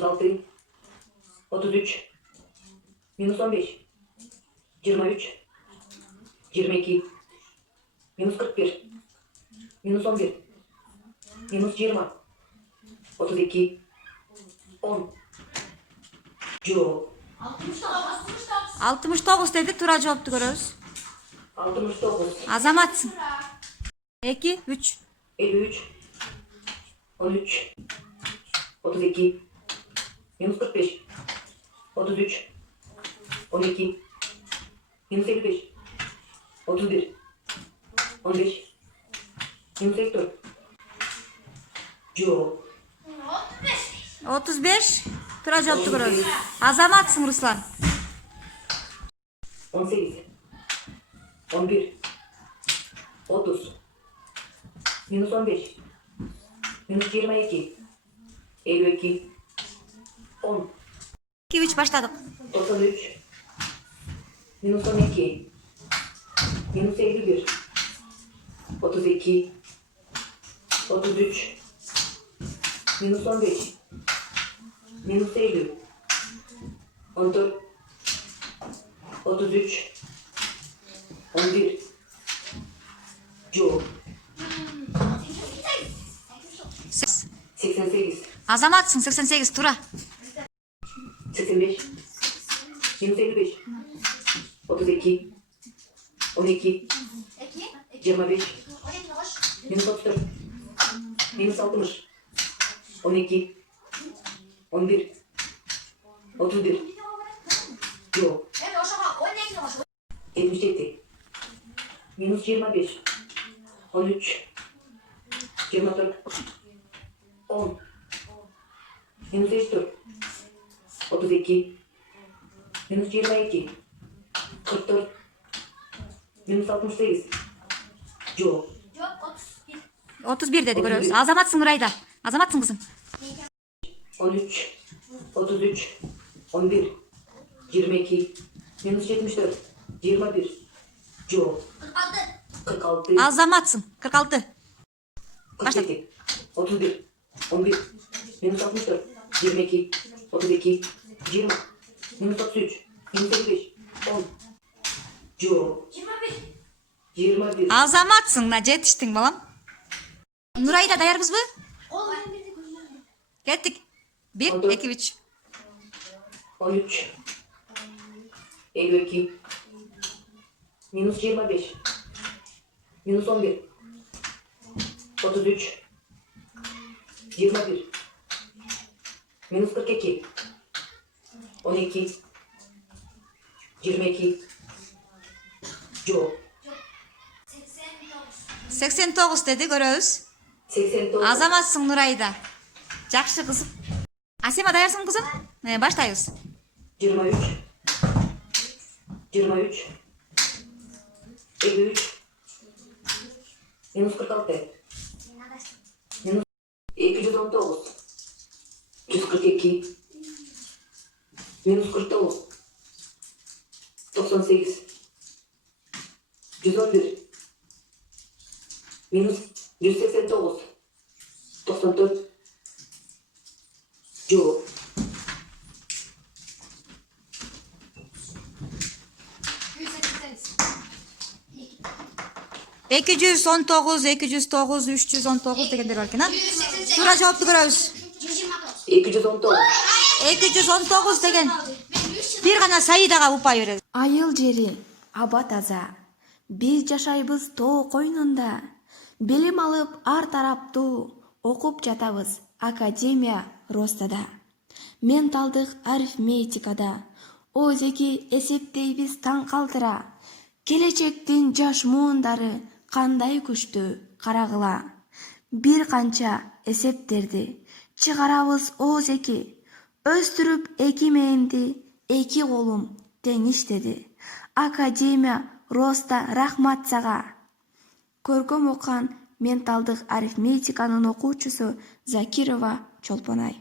36, 33, minus 15, 23, 22, minus 41, minus 11, minus 20, 32, 10. Yok. 69 dedi, Tura cevapты көрөбүz. 69, Азаматсың. 2, 3. 53, 13, 32, minus 45, 33, 12, minus 55, 31, 15, minus 54. Yok. 35. Tura cevapты көрөбүз. Азаматсың, Руслан. 18, 11, 30, minus 15, minus 22, 52, 10, 2, 3 баштадык. 93, minus 12, minus 51, 32, 33, minus 15, minus 50, 14, 33, 11, yok. 88, Азаматсың, 88, Тура. 85, minus 55, 32, 12, 25, minus 34, minus 60, 12, 11, 31, yok. 77, minus 25, 13, 24, 10, minus 54, 32, minus 22, 44, minus 68, yok. 31 dedi, көрөбүз. Азаматсың, Нурайда. Азаматсың, кызым. 13, 33, 11, 22, minus 74, 21, yok. 46, Азаматсың, 46. 47, 31, 11, minus 64, 22, 32, 20, minus 33, minus 55, 10, yok. 21, Азаматсың, мына жетиштиң, балам. Нурайда, даярбызбы? Кеттик. 1, 2, 3. 13, 52, minus 25, minus 11, 33, 21, minus 42, 12, 22, yok. 89 dedi, көрөбүз. 89, Азаматсың, Нурайда. Жакшы, кызым. Асема, даярсың, кызым? Баштайбыз. 23, 23, 53, minus 46, minus 219, 142, minus 49, 98, 111, minus 189, 94, yok. 219, 209, 319 дегендер бар экен, а? Тура жауапты көрөбүз. 219, 219 деген. Бир гана Саидага упай беребиз. Айыл жери аба таза. Биз жашайбыз тоо койнунда. Билим алып ар тараптуу окуп жатабыз Академия Ростада. Менталдык арифметикада. Өзеки эсептейбиз таң калтыра. Келечектин жаш муундары кандай күчтүү карагыла. Бир канча эсептерди чыгарабыз озеки. Өстүрүп эки мээмди эки колум тең иштеди. Академия Роста рахмат сага. Көркөм окуган менталдык арифметиканын окуучусу Закирова Чолпонай.